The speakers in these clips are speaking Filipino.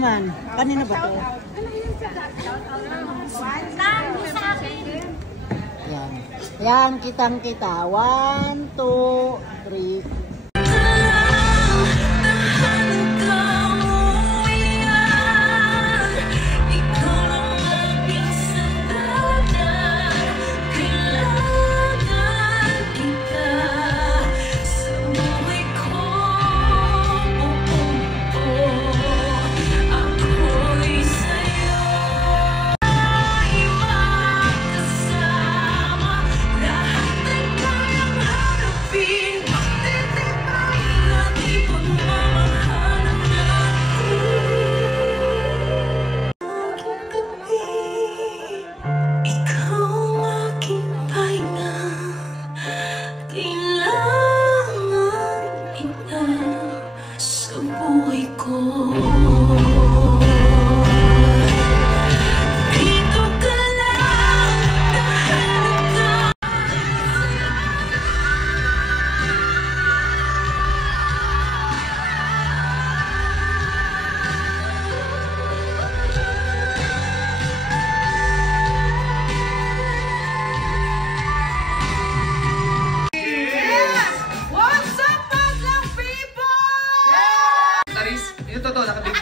Man, kanina ba to? Yan. Yan, kitang-kita. 1, 2, 3.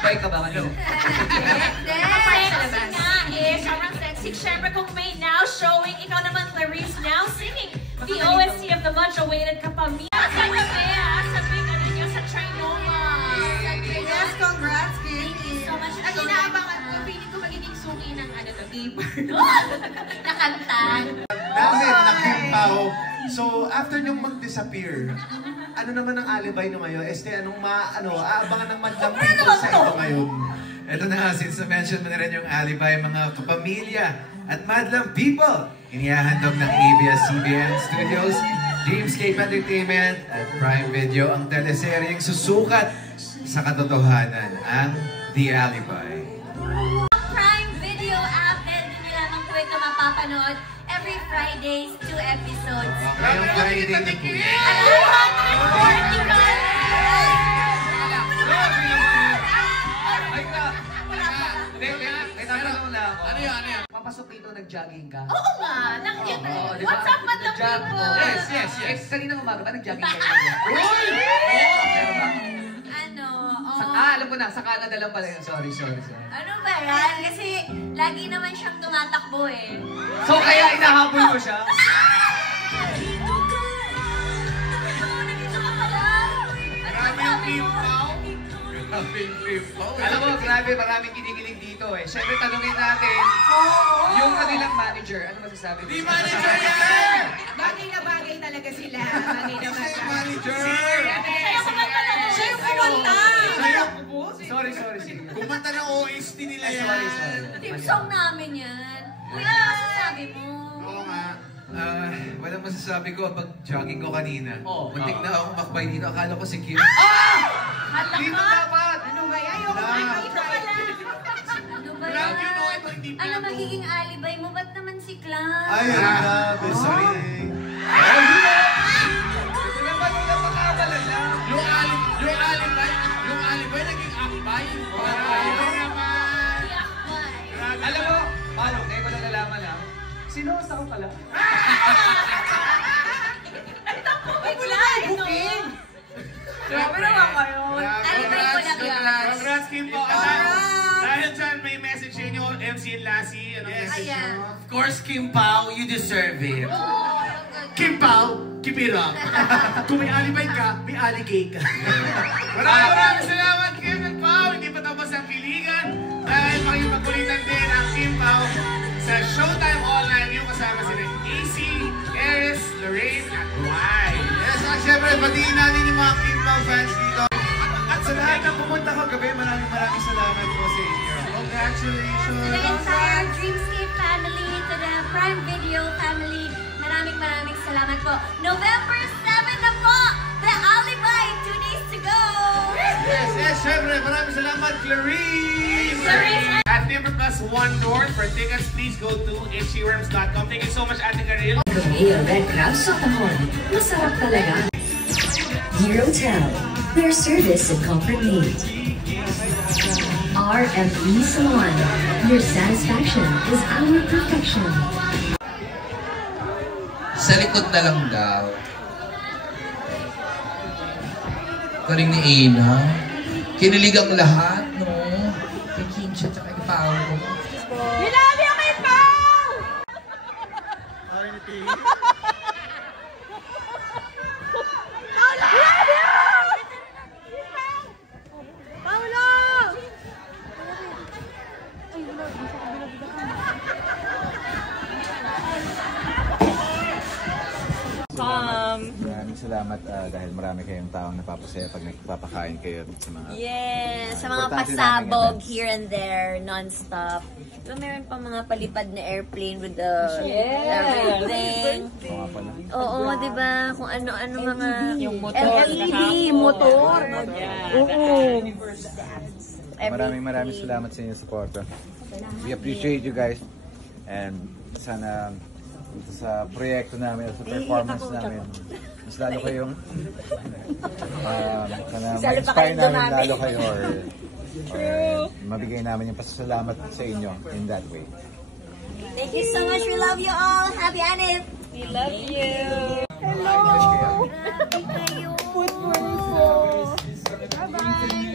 Nakabig ka ba kanina? Sobrang sexy. Siyempre kung may now showing, ikaw naman Clarice now singing the OST of the much-awaited Kapamilya. Sa big ano nyo, sa Trinoma. Yes, congrats, Kim. Thank you so much. Ang inaabangan ko, feeling ko magiging suki ng ano to, gamer. Nakanta. Namin, nakimpaw. So, after nyong mag-disappear, ano naman ang alibay nyo ngayon? Anong aabangan ng madlang people sa ito ngayon? Ito na nga, since na-mention mo na rin yung alibay, mga kapamilya at madlang people, inihahandog ng ABS-CBN Studios, Dreamscape Entertainment at Prime Video ang teleseryeng susukat sa katotohanan, ang The Alibi. Prime Video app, din nyo lamang po ito mapapanood every Fridays, 2 episodes. Ngayong Friday na po. Ano yan? Papasok dito, nag-jogging ka? Oo nga! What's up, madlang people? Yes. Kanina umaga ba nag-jogging kayo? Ano? Alam ko na, sa Canada lang pala yun. Sorry. Ano ba yan? Kasi lagi naman siyang tumatakbo eh. So kaya inahabol mo siya? Alam mo, grabe, maraming kinikilig dito eh. Siyempre, tanungin natin yung kanilang manager. Ano masasabi mo? Di manager yan! Bagay na bagay talaga sila. Bagay na bagay. Manager! Siya yung kumanta! Sorry. Kumanta ng OST nila yan. Sorry. Team song namin yan. Uy, ano masasabi mo? Oo nga. Walang masasabi ko pag jogging ko kanina. Muntik na akong makbay dito. Akala ko si Kim. Dito dapat! Ano ba yan? Yung kumanta pala. Ano ba yan? Ano magiging alibay mo? Ba't naman si Clan? Ay, grabe. Sorry. Yung alibay naging akbay. Alam mo, paano? Ngayon ko na nalaman lang. Sinuosa ko pala. Booking! Grabe naman kayo. Alibay ko lang yun. Congrats, Kim po. Dahil dyan, may message sa inyo, MC and Lassie. Anong message Ayan. nyo? Of course, Kim Pao, you deserve it. Kim Pao, keep it up. Kung may alibay ka, may aligay ka. Maraming salamat, Kim and Pao. Hindi pa tapos ang piligan. Dahil makipagkulitan din ang Kim Pao sa Showtime Online. Yung kasama sila AC, Eris, Lorraine, at Y. Yes, at syempre, batiin natin yung mga Kim Pao fans dito. At sa lahat ng pumunta kagabi, maraming salamat po sa inyo. Congratulations! To the entire Dreamscape family, to the Prime Video family, maraming salamat po. November 7 na po! The Alibi! 2 days to go! Yes, syempre, maraming salamat, Clarice! At Timber Plus 1 North, for tickets, please go to itchyworms.com. Thank you so much, Ate Karil. Mayor Red Crab Sotahon. Masarap talaga. Hero Tel. Their service and comfort need. RME Salon. Your satisfaction is our perfection. Sa likod na lang daw. Karing ni Ina. Kinilig ang lahat, no? Kay Kincha at kay Pao. We love you, kay Pao! Maraming salamat dahil marami kayong taong napapasaya pag nagpapakain kayo sa mga... Yes, sa mga importante pasabog naming here and there, non-stop. So, meron pa mga palipad na airplane with the everything. events. Oo nga pala. Oo, di ba? Kung ano-ano mga... Yung motor. LED, motor. Oo. Maraming salamat sa inyong suporta. We appreciate you guys. And sana sa proyekto namin, sa performance namin, mas lalo kayong sana ma-inspire namin lalo kayo or mabigay namin yung pasasalamat sa inyo in that way. Thank you so much. We love you all. Happy Anip. We love you. Hello. Grabe kayo. Bye-bye.